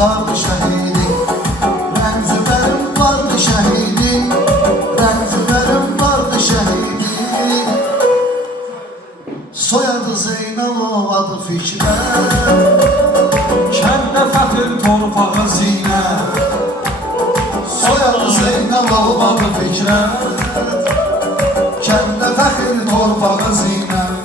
vardı şəhidi, Rəmzübərim vardı şəhidi, Rəmzübərim vardı şəhidi. Soyadı Zeynalov, adı Fikrət, Kəndə fəxr torpağı Zinət. Soyadı Zeynalov, adı Fikrət, Kəndə fəxr torpağı Zinət.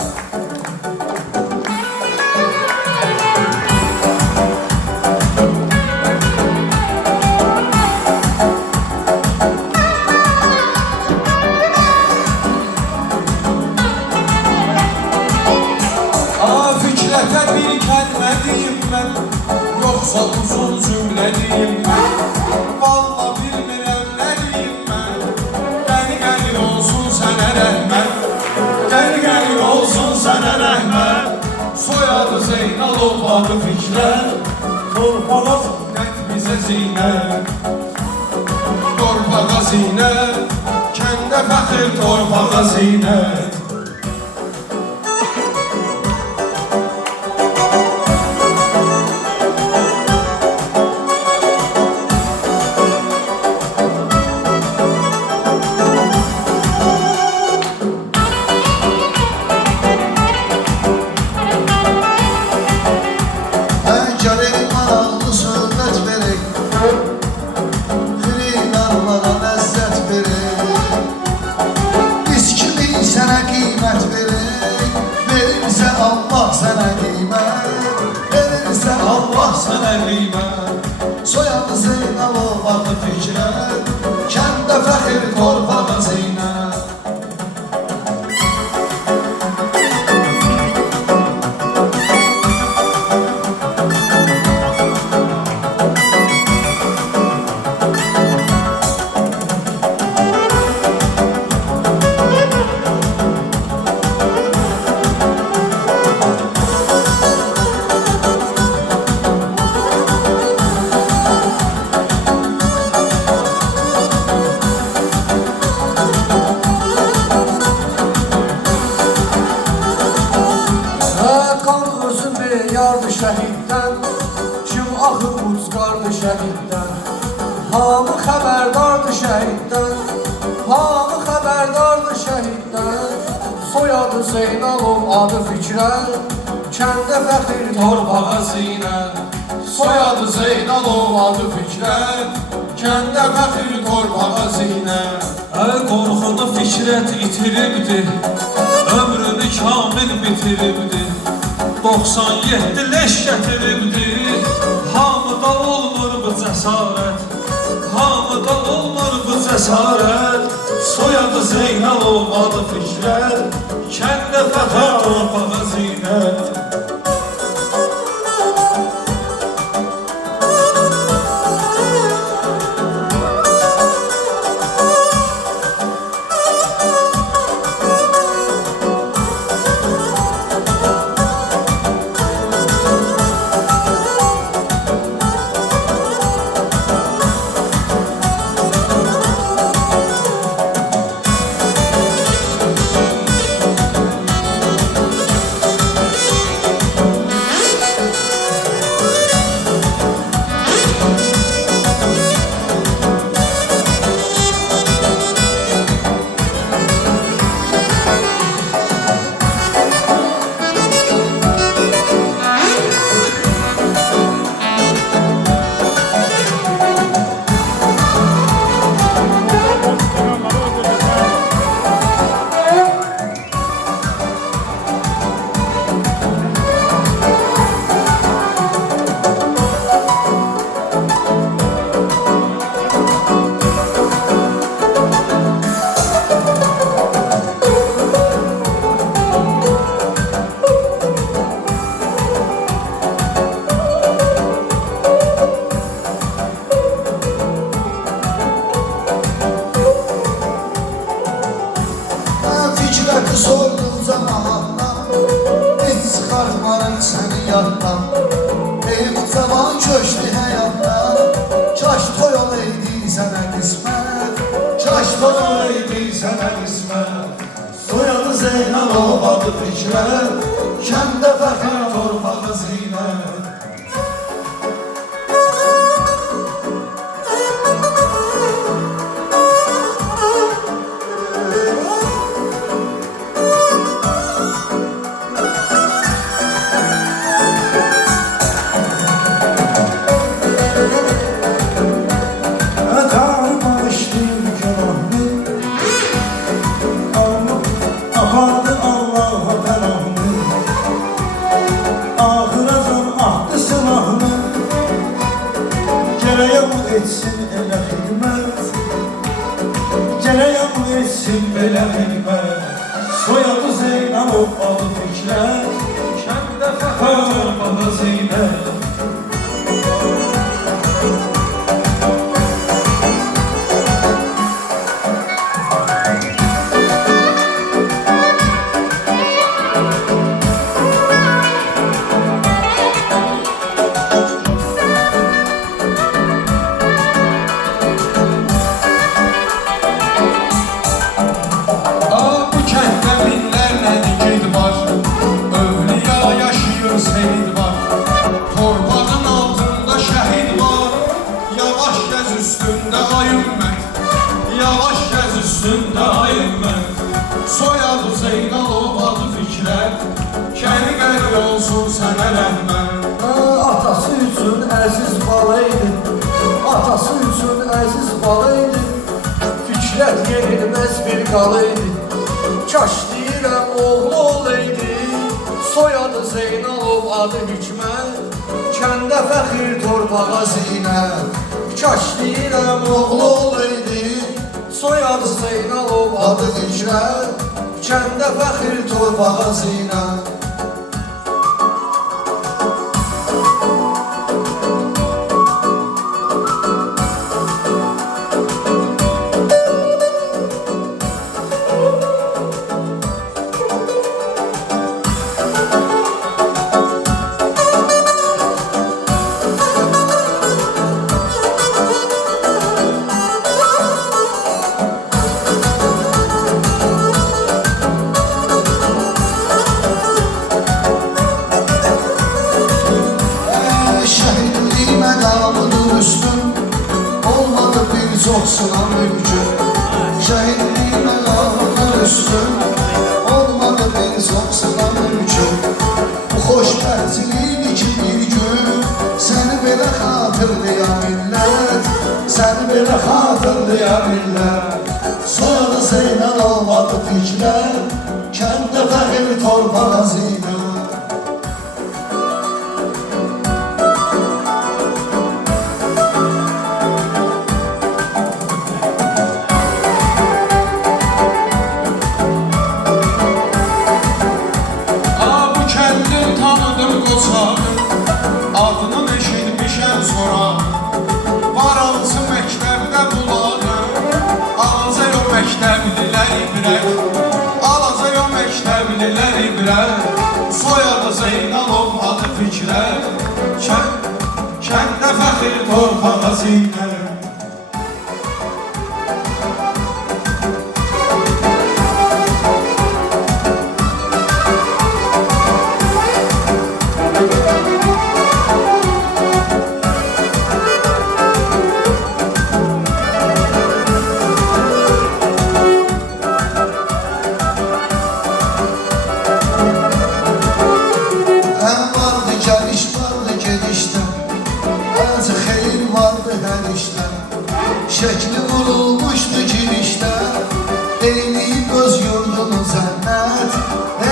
Fikrətə bir kəlmə deyim mən, yoxsa uzun cümlə deyim mən. Valla bilmirəm nə deyim mən. Qəni olsun sənə rəhmət, qəni olsun sənə rəhmət. Soyadı Zeynalov, adı Fikrət, torpağa zinət bizə zinət. Torpağa zinət, kəndə fəxr torpağa zinət. Gəlin maraqlı söhbət verək, xiridarlara ləzzət verək. Biz kimi sənə qiymət verək, verirsə Allah sənə qiymət, verirsə Allah sənə qiymət. Soyadı Zeynalov, adı Fikrət, kəndə fəxr torpağı Zinət. Yardı şəhiddən, kim axıb ucqardı şəhiddən. Hamı xəbərdardı şəhiddən, hamı xəbərdardı şəhiddən. Soyadı Zeynalov, adı Fikrət, kəndə fəxr torpağa zinət. Soyadı Zeynalov, adı Fikrət, kəndə fəxr torpağa zinət. Qorxunu Fikrət itiribdi, ömrünü kamil bitiribdi. 97 leş gətiribdi, hamıda olmur bu cəsarət, hamıda olmur bu cəsarət. Soyadı Zeynalov, adı Fikrət, kəndə fəxr torpağa zinət. Sordum zamandan, hiç çıxartmaram səni yaddan. Eyb zaman köşdü həyatdan, kaş toy olaydı sənə qismət, kaş toy olaydı sənə qismət. Soyadı Zeynalov, adı Fikrət, kəndə fəxr torpağı zinət. etsin elə xidmət Gələyəm etsin belə xidmət Soyadı Zeynalov adı Fikrət Kəndə fəxər torpağı Zeynət Soyadı Zeynalov adı Fikrət Kəndi qəri olsun sənə rəhmət Atası üçün əziz balaydı Atası üçün əziz balaydı Fikrət yenilməz bir qalıydı Kaş deyirəm oğlu olaydı Soyadı Zeynalov adı Hikmət Kəndə fəxir torpağa Zeynət Kaş deyirəm oğlu olaydı Soyadı Zeynalov adı Fikrət Kəndə fəxir torpağa Zeynət Çok sınav mümkün Şehitliğin məqamıdır üstün Olmadı bir çok sınav mümkün Bu xoşbəxtliyin iki bir gün Səni belə xatırlayan millət Səni belə xatırlayan millət Soyadı Zeynalov adı Fikrət Kəndə fəxir torpağa Zeynət Adının eşitmişəm sonra Var hansı məktəbdə buladı Alaca yox məktəblilər ibrət Alaca yox məktəblilər ibrət Soyadı Zeynalov adı Fikrət Kəndə fəxir torpağa Zeynət Şekli vurulmuştu girişte Eyleyip öz yurdunu cennet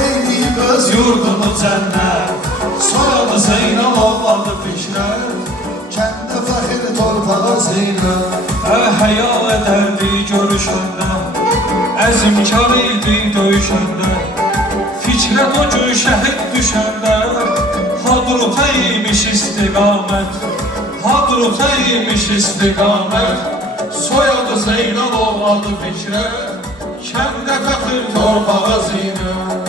Eyleyip öz Yurdunu cənnət Soyadı Zeynalov adı Fikrət Kəndə fəxir torpağa Zeynət Həya edərdi görüşəndə Əzmkar idi döyüşəndə Fikrət o gün şəhid düşəndə Hadrota imiş istiqamət Hadrota imiş istiqamət Soyadı Zeynalov adı Fikrət Kəndə fəxir torpağa Zeynət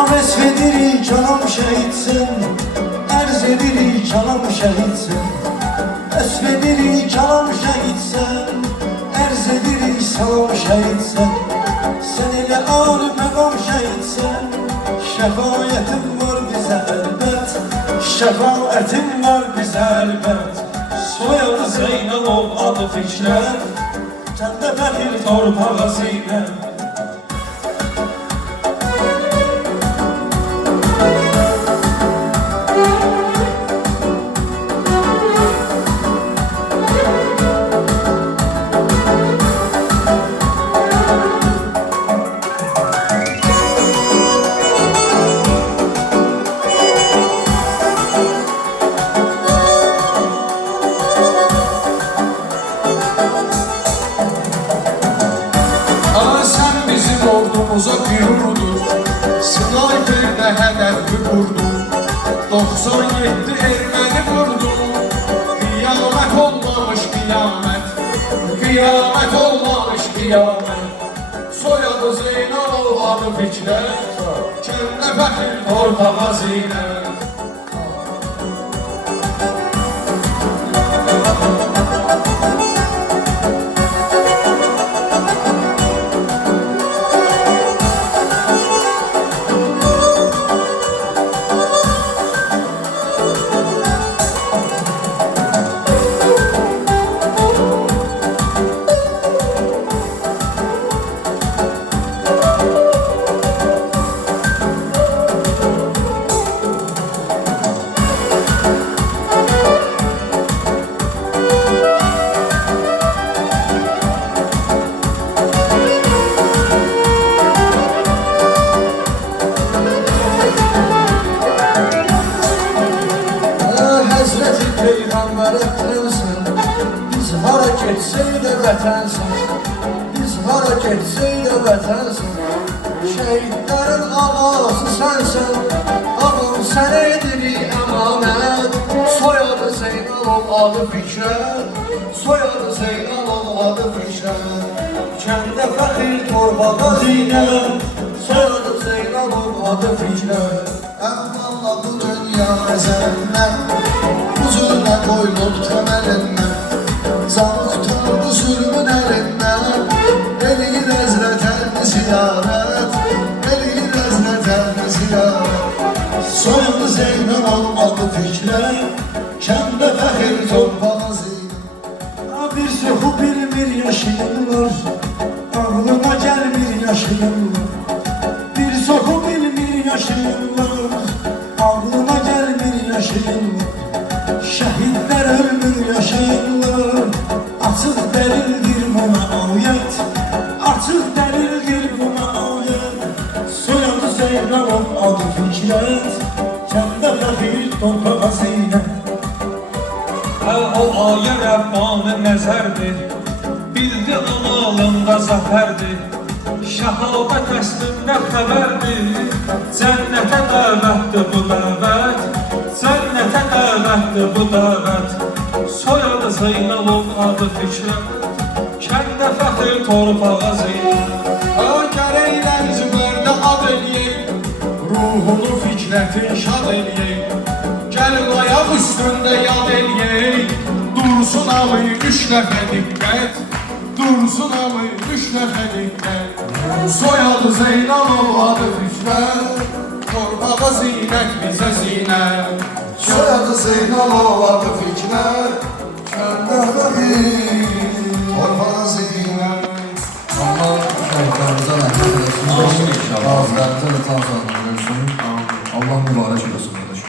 Aves edirik canım şehitsin Ərz edirik canım şehitsin Əsvedirik canım şehitsin Ərz edirik salam şehitsin Sen elə âli məqam şehitsin Şəfayətin var bizə əlbət Şəfayətin var bizə əlbət Soyadı Zeynalov adı Fikrət Kəndə fəxir Torpağa Zeynət 97 erməni vurdu. Qiyamət olmamış qiyamət. Qiyamət olmamış qiyamət. Soyadı Zeynalov adı Fikrət. Kəndə fəxir torpağa zinət. Həzrəti Peyğəmbər etdirənsən, biz hara getsək də vətənsən, biz hara getsək də vətənsən, şəhidlərin ağası sənsən, ağam sənə edirik əmanət, soyadı Zeynalov adı Fikrət, soyadı Zeynalov adı Fikrət, kəndə fəxir torbağa zinət, soyadı Zeynalov adı Fikrət. Əvvalladı dünya əzəlindən, huzuruna qoyulub təməlindən, zanı tutardı zülmün əlindən, eləyir əzrətəlini ziyarət, eləyir əzrətəlini ziyarət. Soyadı Zeynalov adı Fikrət, kəndə fəxir torpağa zinət. Bir soxu bilmir yaşayırlar, ağlıma gəlmir yaşayırlar. Bir soxu bilmir yaşayırlar, ağlıma gəlmir yaşayırlar. Şəhidlər ölmür yaşayırlar, açıq dəlildir buna ayət, açıq dəlildir buna ayət. Soyadı Zeynalov adı Fikrət, kəndə fəxir torpağa zinət. O ayə Rəbbani nəzərdir, bildi amalında zəfərdir. Şəhabət əslində xəbərdir, cənnətə dəvətdir bu dəvət, cənnətə dəvətdir bu dəvət. Soyadı Zeynalov adı Fikrət, kəndə fəxir torpağa zinət. Gərək rənclərdə ad eləyək, ruhunu Fikrətin şad eləyək. Gəlin ayaq üstündə yad eləyək, dursun amı üç nəfə diqqət, dursun amı üç nəfə diqqət. Soyadı Zeynalov adı Fikrət, torpağa zinət bizə zinət. Soyadı Zeynalov adı Fikrət,